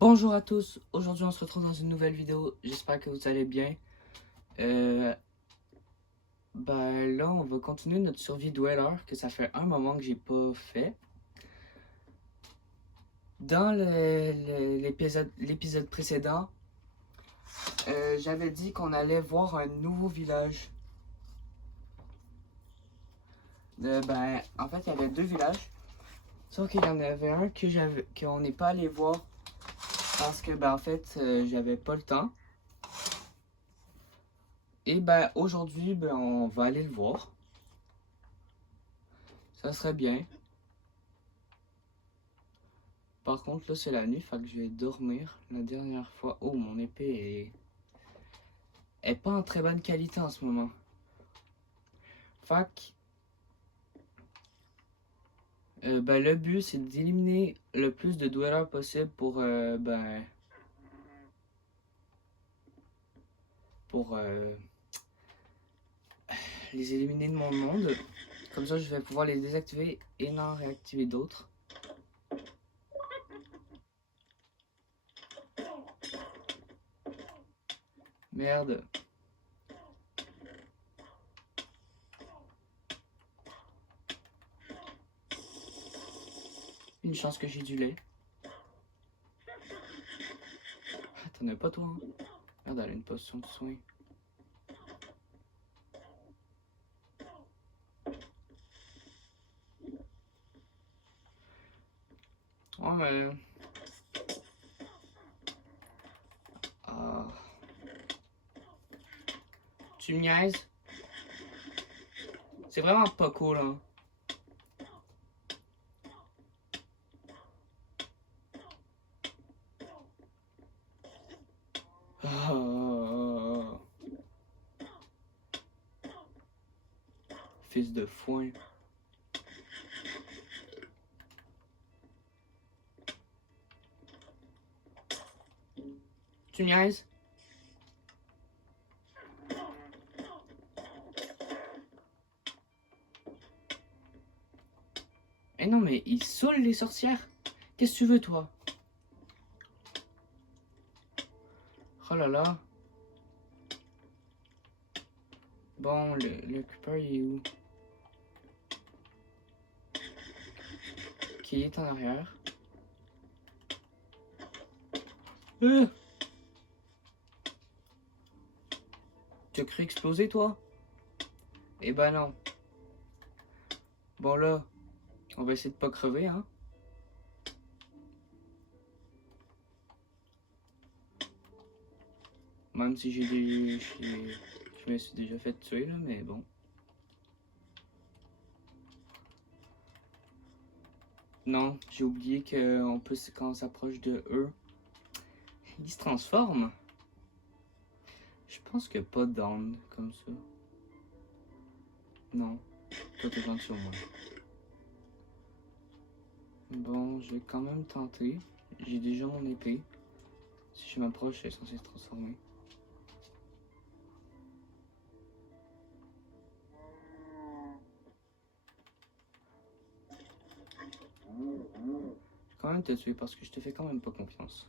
Bonjour à tous, aujourd'hui on se retrouve dans une nouvelle vidéo, j'espère que vous allez bien. Euh, là on va continuer notre survie Dweller que ça fait un moment que j'ai pas fait. Dans l'épisode précédent, j'avais dit qu'on allait voir un nouveau village. En fait il y avait deux villages, sauf qu'il y en avait un qu'on n'est pas allé voir parce que en fait j'avais pas le temps. Et aujourd'hui on va aller le voir, ça serait bien. Par contre, là, c'est la nuit, fait que je vais dormir. La dernière fois... Oh, mon épée est pas en très bonne qualité en ce moment. Fait que, le but, c'est d'éliminer le plus de dwellers possible pour les éliminer de mon monde. Comme ça, je vais pouvoir les désactiver et en réactiver d'autres. Merde. Une chance que j'ai du lait. Ah, t'en as pas, toi, hein? Merde, elle a une potion de soin. Ouais, mais... Ah... Tu me niaises? C'est vraiment pas cool, hein. Ah, fils de foin. Tu me niaises? Eh non, mais ils saoulent les sorcières. Qu'est-ce que tu veux, toi? Oh là là. Bon, le Creeper, il est où? Qui est en arrière. Euh! Tu as cru exploser, toi? Eh ben non. Bon là, on va essayer de pas crever, hein? Même si je me suis déjà fait tuer, là, mais bon. Non, j'ai oublié qu'on peut, quand on s'approche de eux, ils se transforment. Je pense que pas d'âme comme ça. Non, toi t'es gentil au moins. Bon, je vais quand même tenter. J'ai déjà mon épée. Si je m'approche, elle est censée se transformer. Je vais quand même te tuer parce que je te fais quand même pas confiance.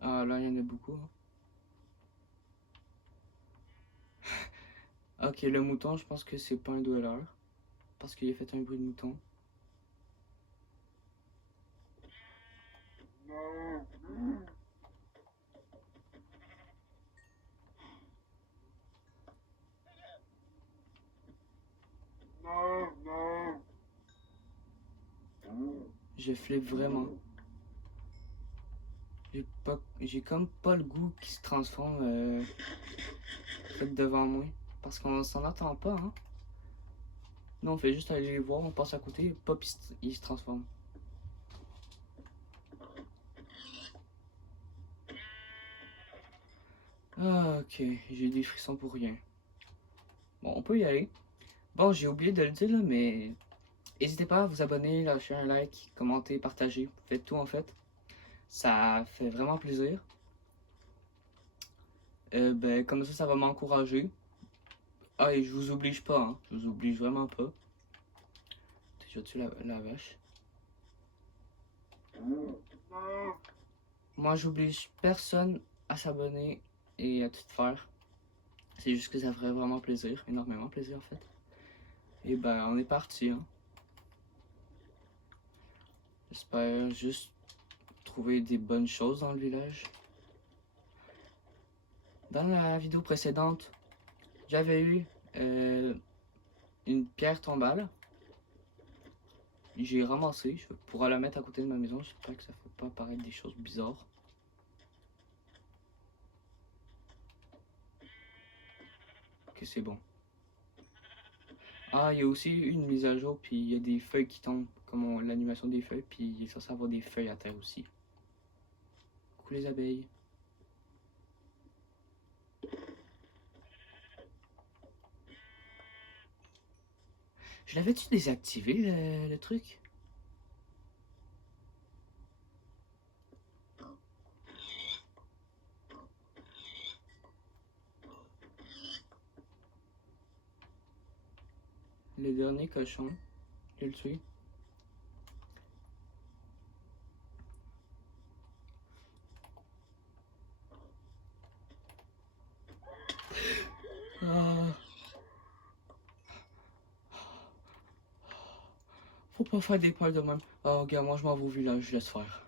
Ah là, il y en a beaucoup, hein. Ok, le mouton, je pense que c'est pas un dweller. Parce qu'il a fait un bruit de mouton. Je flippe vraiment. J'ai comme pas le goût qui se transforme devant moi. Parce qu'on s'en attend pas, hein. Non, on fait juste aller les voir, on passe à côté, pop, il se transforme. Ah, ok, j'ai des frissons pour rien. Bon, on peut y aller. Bon, j'ai oublié de le dire, là, mais n'hésitez pas à vous abonner, lâcher un like, commenter, partager. Faites tout, en fait. Ça fait vraiment plaisir. Comme ça va m'encourager. Ah, et je vous oblige pas, hein. Je vous oblige vraiment pas. Déjà tu la vache. Moi, j'oblige personne à s'abonner et à tout faire. C'est juste que ça ferait vraiment plaisir, énormément plaisir en fait. Et ben, on est parti, hein. J'espère juste trouver des bonnes choses dans le village. Dans la vidéo précédente, j'avais eu une pierre tombale. J'ai ramassé, je pourrais la mettre à côté de ma maison, j'espère que ça ne fait pas apparaître des choses bizarres. Ok, c'est bon. Ah, il y a aussi une mise à jour, puis il y a des feuilles qui tombent, comme l'animation des feuilles, puis il est censé avoir des feuilles à terre aussi. Coucou les abeilles. Je l'avais-tu désactivé le truc? Le dernier cochon, je le tué. Ah. Faut pas faire des peurs de même. Oh, regarde, moi je m'en vais au village, je laisse faire.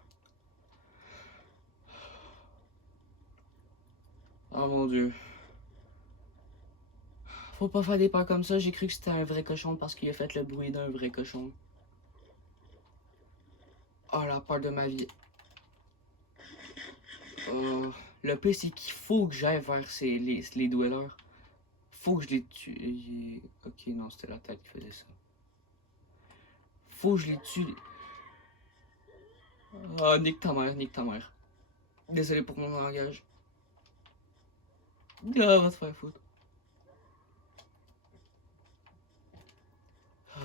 Oh mon dieu. Faut pas faire des peurs comme ça, j'ai cru que c'était un vrai cochon parce qu'il a fait le bruit d'un vrai cochon. Oh, la peur de ma vie. Oh. Le pire, c'est qu'il faut que j'aille vers les dwellers. Faut que je les tue. Ok, non, c'était la tête qui faisait ça. Faut que je les tue. Oh, nique ta mère, nique ta mère. Désolé pour mon langage. Ah, va te faire foutre. Ah.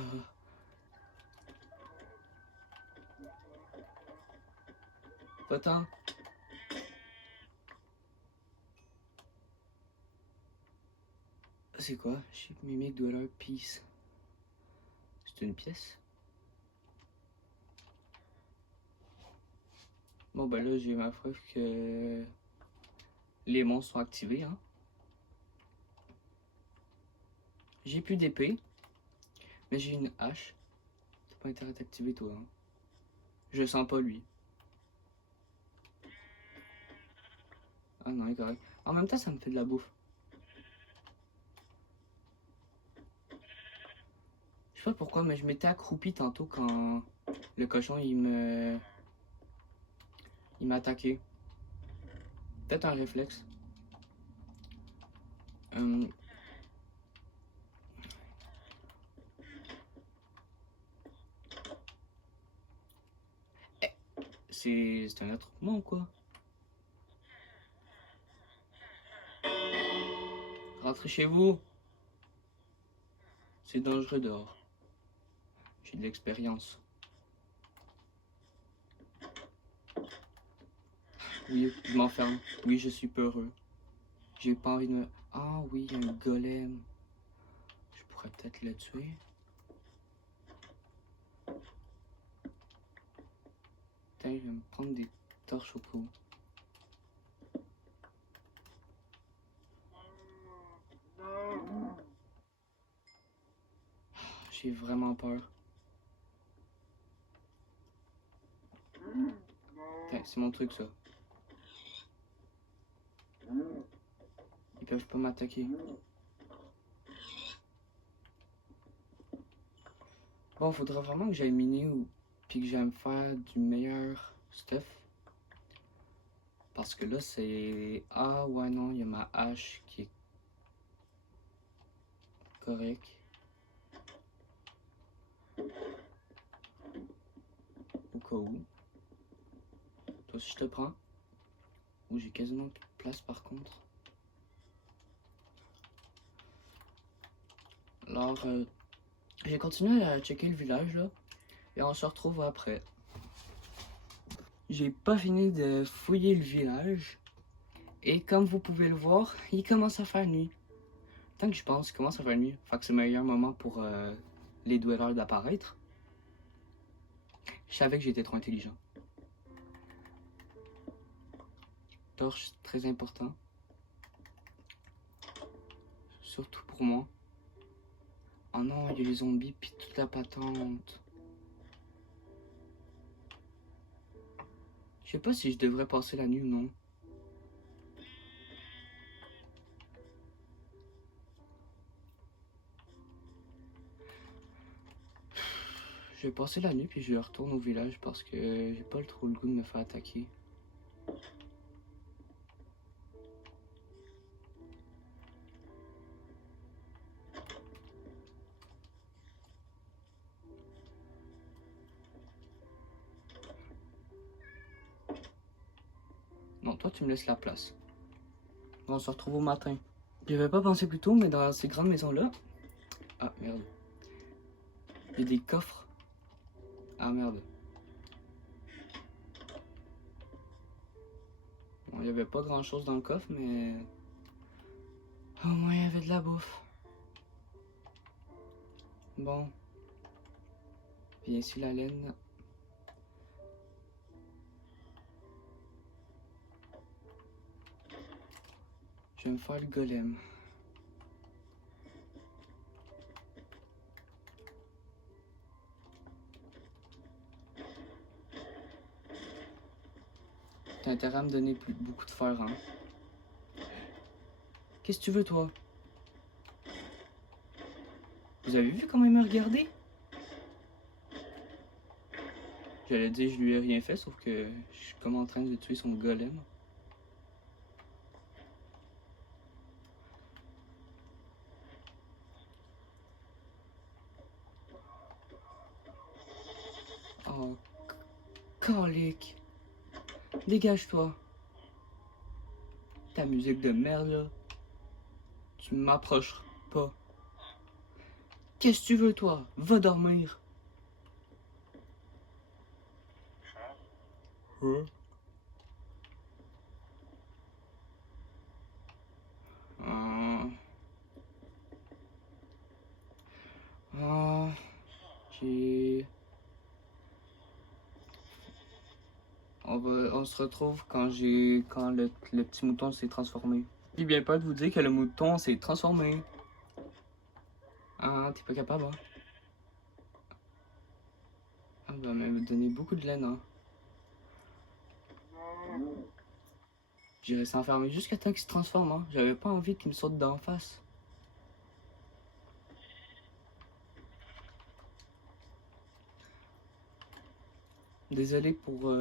Va-t'en. C'est quoi? Ship Mimic Dweller Piece. C'est une pièce? Bon, ben là, j'ai ma preuve que les monstres sont activés, hein. J'ai plus d'épée, mais j'ai une hache. T'as pas intérêt d'activer, toi, hein. Je sens pas, lui. Ah non, il est correct. En même temps, ça me fait de la bouffe. Je sais pas pourquoi, mais je m'étais accroupi tantôt quand le cochon, il m'a attaqué. Peut-être un réflexe. Hum, c'est un attroupement ou quoi? Rentrez chez vous. C'est dangereux dehors. J'ai de l'expérience. Oui, je m'enferme. Oui, je suis peureux. J'ai pas envie de me... Ah oui, il y a un golem. Je pourrais peut-être le tuer. Putain, je vais me prendre des torches au cou. J'ai vraiment peur. Putain, c'est mon truc ça. Ils peuvent pas m'attaquer. Bon, faudra vraiment que j'aille miner ou puis que j'aille me faire du meilleur stuff. Parce que là, c'est... Ah ouais, non, il y a ma hache qui est correcte. Au cas où. Toi aussi, je te prends. Ou j'ai quasiment plus de place par contre. Alors, j'ai continué à checker le village là. Et on se retrouve après. J'ai pas fini de fouiller le village. Et comme vous pouvez le voir, il commence à faire nuit. Tant que je pense, il commence à faire nuit. Fait que c'est le meilleur moment pour les dwellers d'apparaître. Je savais que j'étais trop intelligent. Torche, c'est très important. Surtout pour moi. Oh non, il y a les zombies puis toute la patente. Je sais pas si je devrais passer la nuit ou non. Je vais passer la nuit puis je retourne au village parce que j'ai pas trop le goût de me faire attaquer. Non, toi tu me laisses la place. On se retrouve au matin. J'y avais pas pensé plus tôt, mais dans ces grandes maisons-là... Ah, merde. Il y a des coffres. Ah, merde. Bon, il y avait pas grand-chose dans le coffre, mais... Au moins, il y avait de la bouffe. Bon. Bien sûr, la laine. Je vais me faire le golem. T'as intérêt à me donner beaucoup de fer, hein. Qu'est-ce que tu veux, toi? Vous avez vu comment il m'a regardé? J'allais dire je lui ai rien fait, sauf que je suis comme en train de tuer son golem. Oh, calique. Dégage-toi. Ta musique de merde, là. Tu m'approches pas. Qu'est-ce que tu veux, toi? Va dormir. Hein? Ah, ah, j'ai... On se retrouve quand le petit mouton s'est transformé. J'ai bien peur de vous dire que le mouton s'est transformé. Ah, t'es pas capable, hein? Ah, bah, mais me donner beaucoup de laine, hein. J'irai s'enfermer jusqu'à temps qu'il se transforme, hein. J'avais pas envie qu'il me saute d'en face. Désolé pour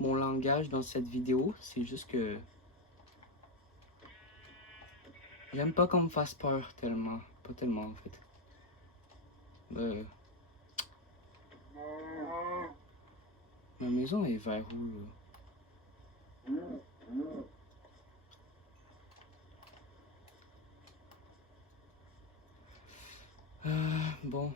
mon langage dans cette vidéo, c'est juste que j'aime pas qu'on me fasse peur tellement. Pas tellement en fait. Ma maison est vers où là? Bon.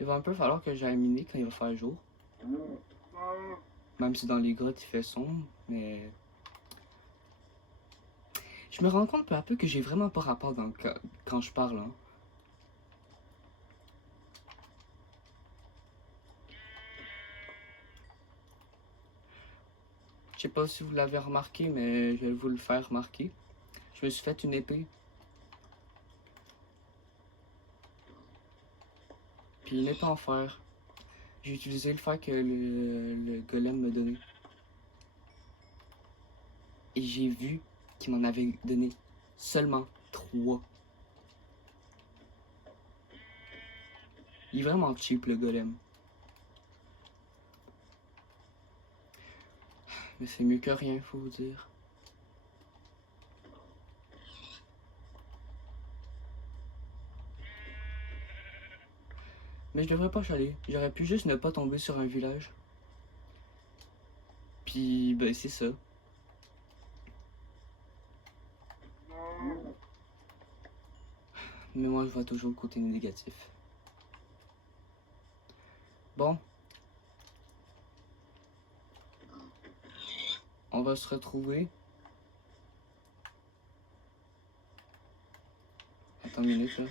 Il va un peu falloir que j'aille miner quand il va faire jour. Même si dans les grottes il fait sombre, mais... Je me rends compte peu à peu que j'ai vraiment pas rapport quand je parle, hein. Je sais pas si vous l'avez remarqué, mais je vais vous le faire remarquer. Je me suis fait une épée. Puis une épée en fer. J'ai utilisé le fer que le golem me donnait. Et j'ai vu qu'il m'en avait donné seulement 3. Il est vraiment cheap le golem. Mais c'est mieux que rien, faut vous dire. Mais je devrais pas chialer. J'aurais pu juste ne pas tomber sur un village. Puis, ben c'est ça. Mais moi, je vois toujours le côté négatif. Bon, on va se retrouver. Attends une minute là.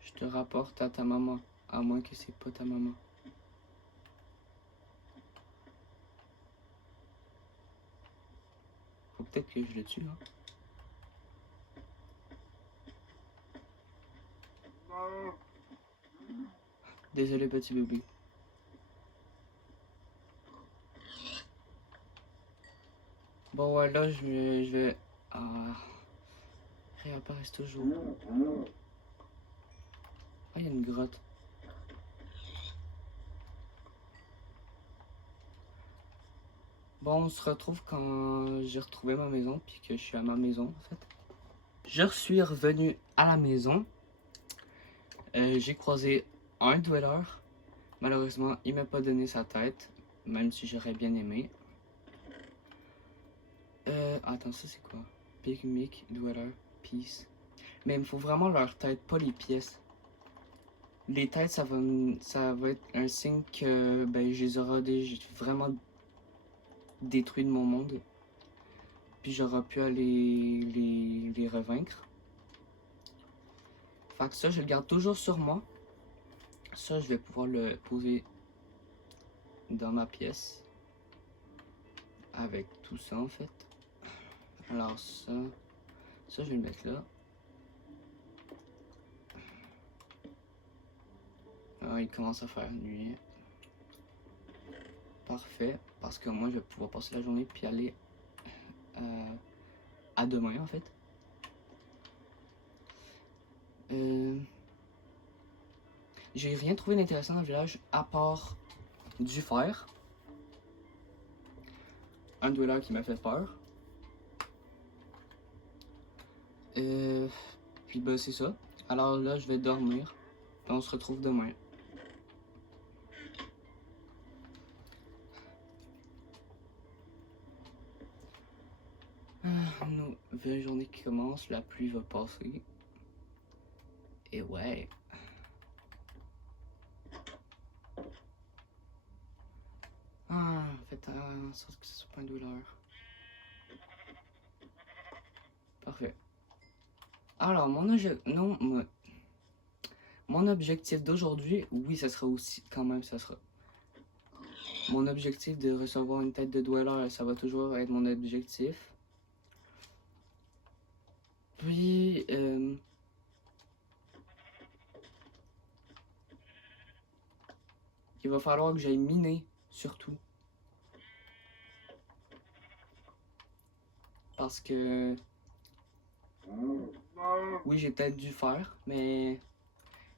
Je te rapporte à ta maman, à moins que c'est pas ta maman. Faut peut-être que je le tue, hein. Désolé, petit bébé. Bon, ouais, là, je vais... Ah... Réapparaissent toujours. Ah, il y a une grotte. Bon, on se retrouve quand j'ai retrouvé ma maison, puis que je suis à ma maison, en fait. Je suis revenu à la maison. J'ai croisé un dweller. Malheureusement, il m'a pas donné sa tête, même si j'aurais bien aimé. Attends, ça c'est quoi? Pygmic, Dweller, Peace. Mais il me faut vraiment leur tête, pas les pièces. Les têtes, ça va être un signe que ben, je les aurai vraiment détruits de mon monde. Puis j'aurai pu aller les revaincre. Fait que ça, je le garde toujours sur moi. Ça, je vais pouvoir le poser dans ma pièce. Avec tout ça, en fait. Alors ça, je vais le mettre là. Ah, il commence à faire nuit. Parfait, parce que moi je vais pouvoir passer la journée puis aller à demain en fait. J'ai rien trouvé d'intéressant dans le village à part du fer. Un dweller qui m'a fait peur. Puis bah c'est ça. Alors là je vais dormir. Et on se retrouve demain. Nouvelle journée qui commence, la pluie va passer. Et ouais. Ah, faites en sorte que ce soit pas un dweller. Parfait. Alors, mon objectif d'aujourd'hui, oui, ça sera aussi, quand même, ça sera. Mon objectif de recevoir une tête de dweller, ça va toujours être mon objectif. Puis, il va falloir que j'aille miner, surtout. Parce que... Oui, j'ai peut-être dû faire, mais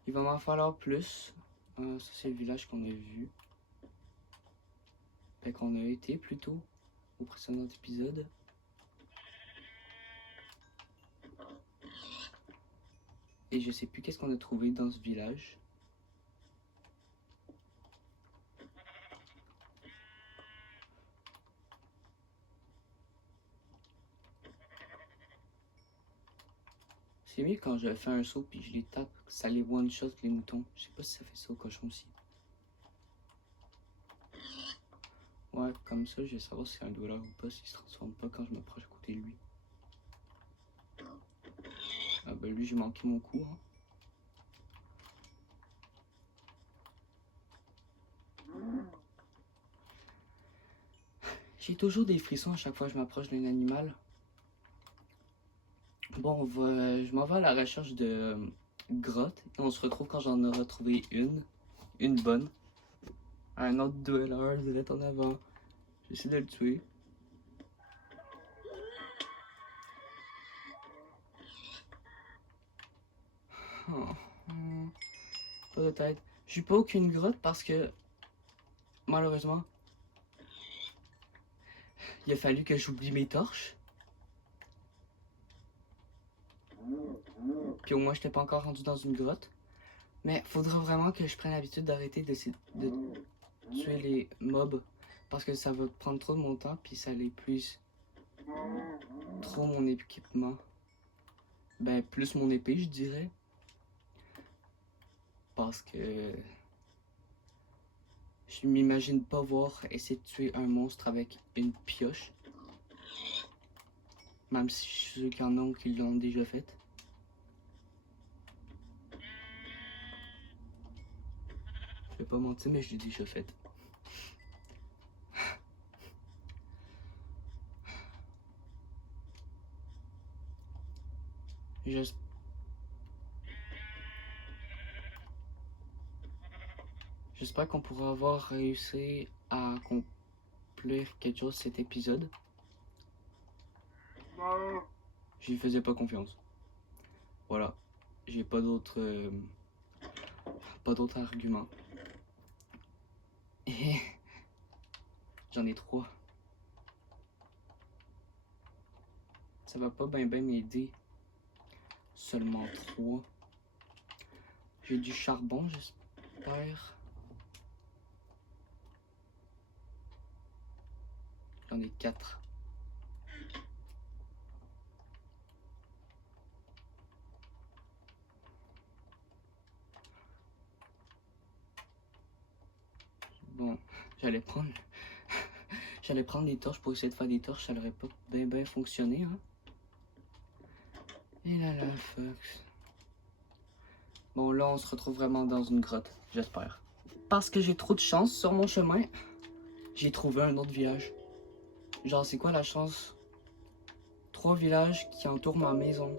il va m'en falloir plus. Ça, c'est le village qu'on a vu. Fait qu'on a été plutôt au précédent épisode. Et je sais plus qu'est-ce qu'on a trouvé dans ce village. C'est mieux quand je fais un saut puis je les tape, ça les one-shot les moutons. Je sais pas si ça fait ça au cochon aussi. Ouais, comme ça, je vais savoir si c'est un dweller ou pas, s'il se transforme pas quand je m'approche à côté de lui. Ah ben lui, j'ai manqué mon coup, hein. J'ai toujours des frissons à chaque fois que je m'approche d'un animal. Bon, je m'en vais à la recherche de grottes. Et on se retrouve quand j'en aurai trouvé une bonne. Un autre dweller direct en avant. J'essaie de le tuer. Oh, pas de tête. Je suis pas aucune grotte parce que, malheureusement, il a fallu que j'oublie mes torches. Puis au moins, j'étais pas encore rendu dans une grotte. Mais faudra vraiment que je prenne l'habitude d'arrêter de tuer les mobs. Parce que ça va prendre trop de mon temps, puis ça l'épuise trop mon équipement. Ben, plus mon épée, je dirais. Parce que je m'imagine pas voir essayer de tuer un monstre avec une pioche. Même si je suis sûr qu'il y en a qui l'ont déjà fait. Je vais pas mentir, mais je l'ai déjà fait. J'espère qu'on pourra avoir réussi à accomplir quelque chose cet épisode. J'y faisais pas confiance. Voilà. J'ai pas d'autres arguments. Et j'en ai 3. Ça va pas bien m'aider. Seulement 3. J'ai du charbon, j'espère. J'en ai 4. Bon, j'allais prendre des torches pour essayer de faire des torches, ça n'aurait pas bien fonctionné, hein. Et là, Fox. Bon, là, on se retrouve vraiment dans une grotte, j'espère. Parce que j'ai trop de chance sur mon chemin, j'ai trouvé un autre village. Genre, c'est quoi la chance? 3 villages qui entourent ma maison.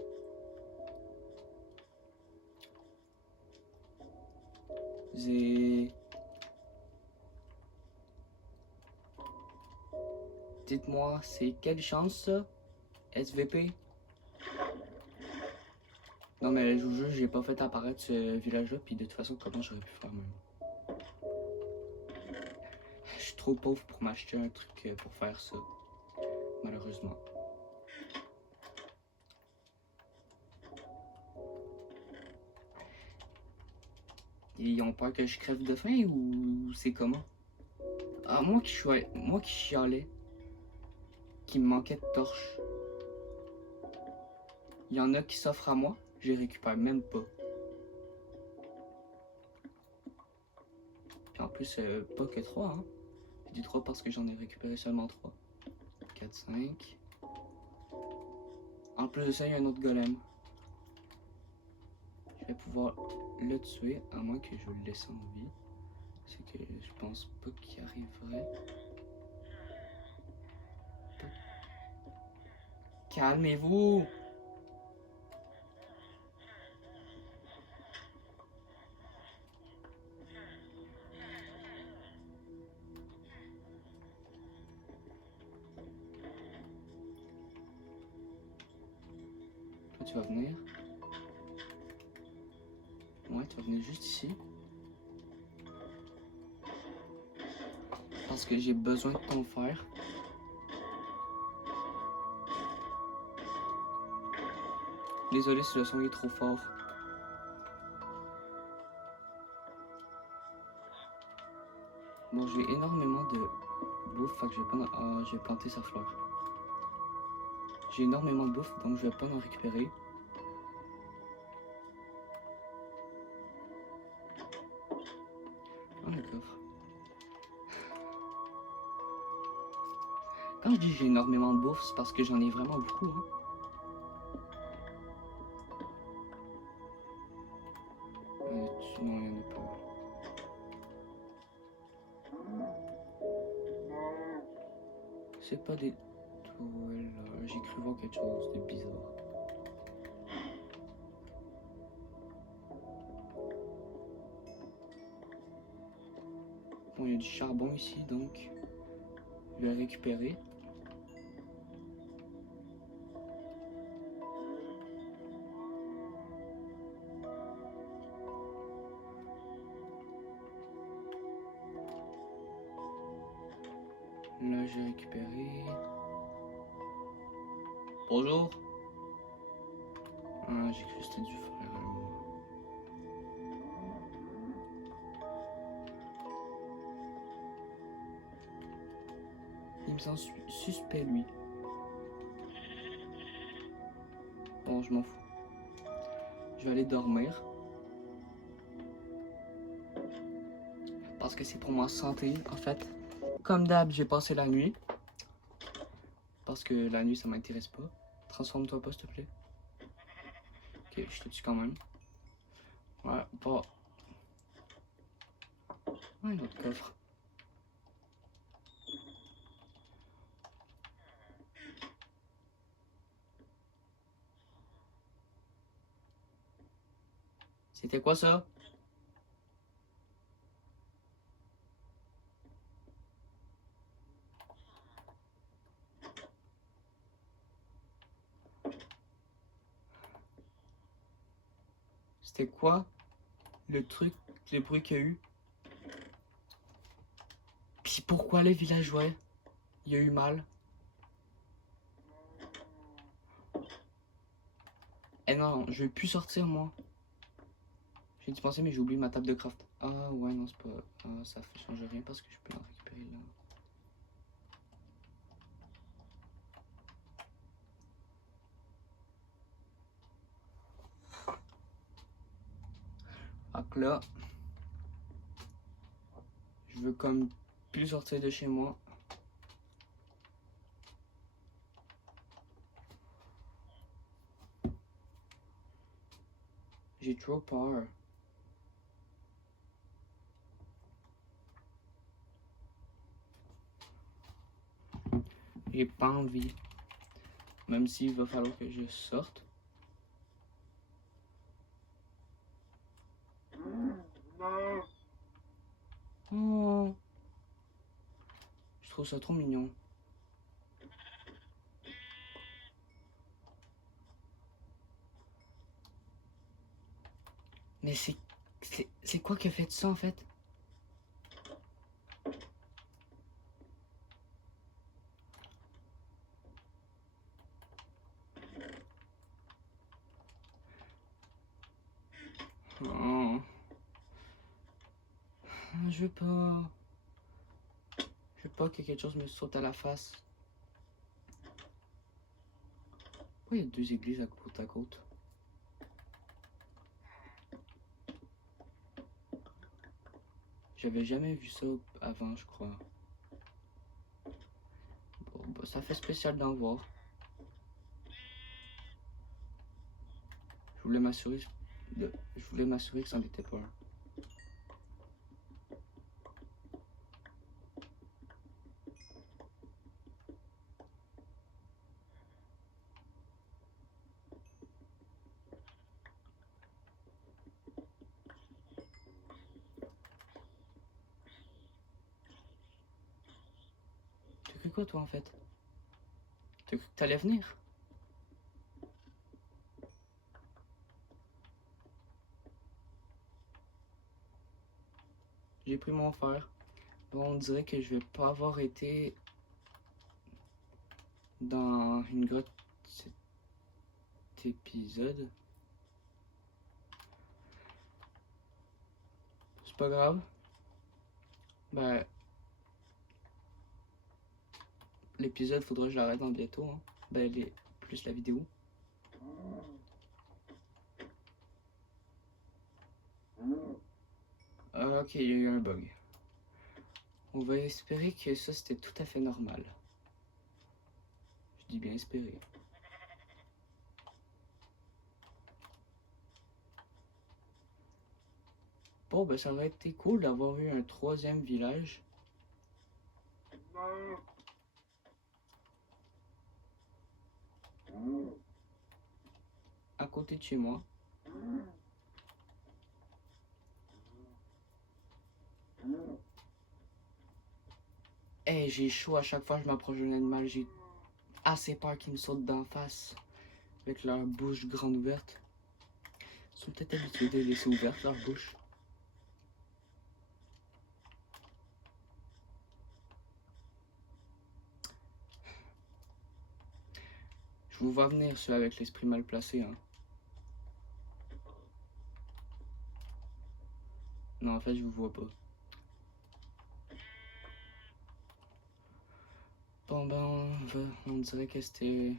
Dites-moi, c'est quelle chance ça? SVP? Non mais je vous jure, j'ai pas fait apparaître ce village-là, puis de toute façon, comment j'aurais pu faire même? Je suis trop pauvre pour m'acheter un truc pour faire ça, malheureusement. Ils ont peur que je crève de faim ou c'est comment? Ah, moi qui chialais, qui me manquait de torches. Il y en a qui s'offrent à moi, je les récupère même pas. Puis en plus, pas que 3, hein. Je dis 3 parce que j'en ai récupéré seulement 3. 4, 5. En plus de ça, il y a un autre golem. Je vais pouvoir le tuer, à moins que je le laisse en vie. C'est que je pense pas qu'il arriverait. Calmez-vous! Toi, tu vas venir. Ouais, tu vas venir juste ici. Parce que j'ai besoin de ton fer. Désolé si le son est trop fort. Bon, j'ai énormément de bouffe, fait que je vais planter sa fleur. J'ai énormément de bouffe, donc je vais pas en récupérer. Oh, le coffre. Quand je dis j'ai énormément de bouffe, c'est parce que j'en ai vraiment beaucoup, hein. Non, il y en a pas. C'est pas des toiles. J'ai cru voir quelque chose de bizarre. Bon, il y a du charbon ici, donc je vais le récupérer. Là, j'ai récupéré. Bonjour. Ah, j'ai cru que c'était du fer. Il me semble suspect, lui. Bon, je m'en fous. Je vais aller dormir. Parce que c'est pour ma santé, en fait. Comme d'hab, j'ai passé la nuit. Parce que la nuit, ça m'intéresse pas. Transforme-toi pas, s'il te plaît. Ok, je te tue quand même. Ouais, pas... Ouais, un autre coffre. C'était quoi ça? C'était quoi le truc, le bruit qu'il y a eu? Puis pourquoi les villageois, il y a eu mal? Eh non, je vais plus sortir moi. J'ai dû penser mais j'ai oublié ma table de craft. Ah ouais non c'est pas... ça change rien parce que je peux en récupérer là. Donc là, je veux comme plus sortir de chez moi. J'ai trop peur. J'ai pas envie. Même s'il va falloir que je sorte. Oh, je trouve ça trop mignon. Mais c'est quoi qui a fait ça en fait? Oh. Je veux pas. Je veux pas que quelque chose me saute à la face. Pourquoi il y a deux églises à côte à côte? J'avais jamais vu ça avant, je crois. Bon, bah, ça fait spécial d'en voir. Je voulais m'assurer que ça n'était pas un. T'as cru quoi toi en fait? T'as cru que t'allais venir? J'ai pris mon fer. Bon, on dirait que je vais pas avoir été dans une grotte cet épisode. C'est pas grave. Ben, l'épisode faudra que je l'arrête dans bientôt. Hein. Ben, plus la vidéo. Ah, ok, il y a eu un bug. On va espérer que ça c'était tout à fait normal. Je dis bien espérer. Bon, ben ça aurait été cool d'avoir eu un troisième village. À côté de chez moi. Hey, j'ai chaud à chaque fois que je m'approche d'un animal. J'ai assez peur qu'ils me sautent d'en face. Avec leur bouche grande ouverte. Ils sont peut-être habitués de laisser ouverte leur bouche. Je vous vois venir ceux avec l'esprit mal placé. Hein. Non, en fait, je vous vois pas. Bon, ben, on dirait que c'était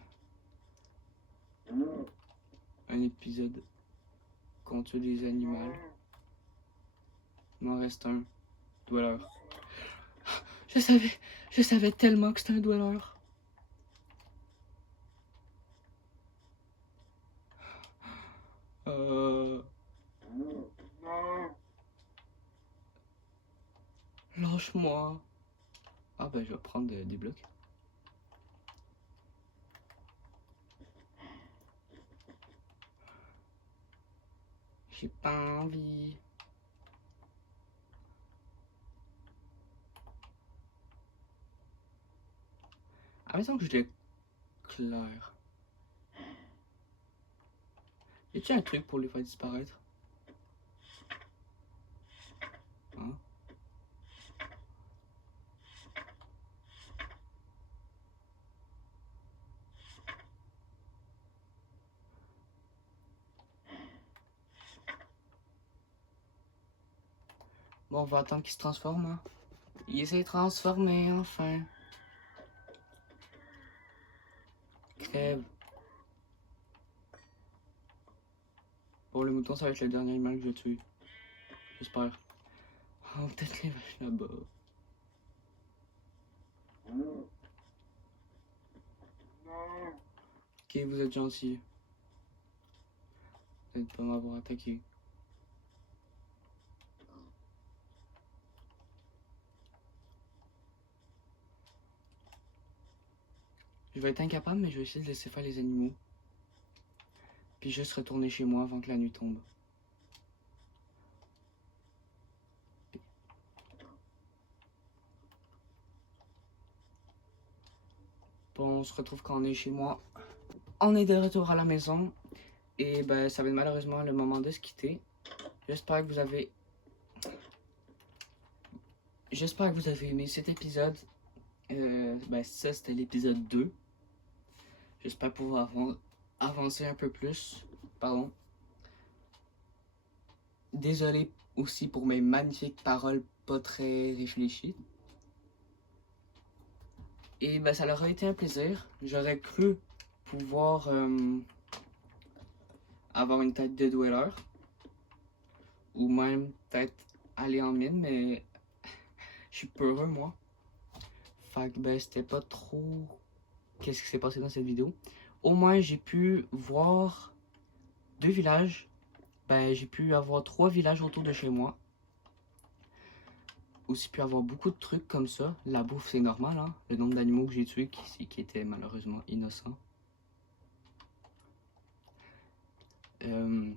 un épisode contre des animaux. Il m'en reste un. Dweller. Je savais tellement que c'était un Dweller. Lâche-moi. Ah ben je vais prendre des blocs. J'ai pas envie. Ah mais que je l'éclaire. Y a-t-il un truc pour les faire disparaître? Hein? Bon, on va attendre qu'il se transforme. Hein. Il s'est transformé enfin. Crève. Bon, le mouton, ça va être le dernier animal que je tue. J'espère. Oh, peut-être les vaches là-bas. Ok, vous êtes gentil. Vous n'êtes pas m'avoir attaqué. Je vais être incapable, mais je vais essayer de laisser faire les animaux. Puis juste retourner chez moi avant que la nuit tombe. Bon, on se retrouve quand on est chez moi. On est de retour à la maison. Et ben, ça va être malheureusement le moment de se quitter. J'espère que vous avez... J'espère que vous avez aimé cet épisode. Ben, ça, c'était l'épisode 2. J'espère pouvoir avancer un peu plus. Pardon. Désolé aussi pour mes magnifiques paroles pas très réfléchies. Et ben, ça leur a été un plaisir. J'aurais cru pouvoir avoir une tête de dweller. Ou même peut-être aller en mine, mais je suis peureux moi. Fait que ben, c'était pas trop qu'est-ce qui s'est passé dans cette vidéo. Au moins, j'ai pu voir 2 villages. Ben, j'ai pu avoir 3 villages autour de chez moi. Aussi pu avoir beaucoup de trucs comme ça. La bouffe, c'est normal, hein. Le nombre d'animaux que j'ai tués qui étaient malheureusement innocents. Ben,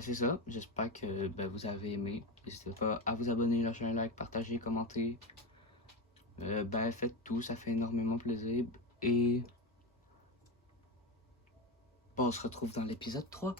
c'est ça. J'espère que ben, vous avez aimé. N'hésitez pas à vous abonner, lâcher un like, partager, commenter. Ben, faites tout, ça fait énormément plaisir. Et bon, on se retrouve dans l'épisode 3.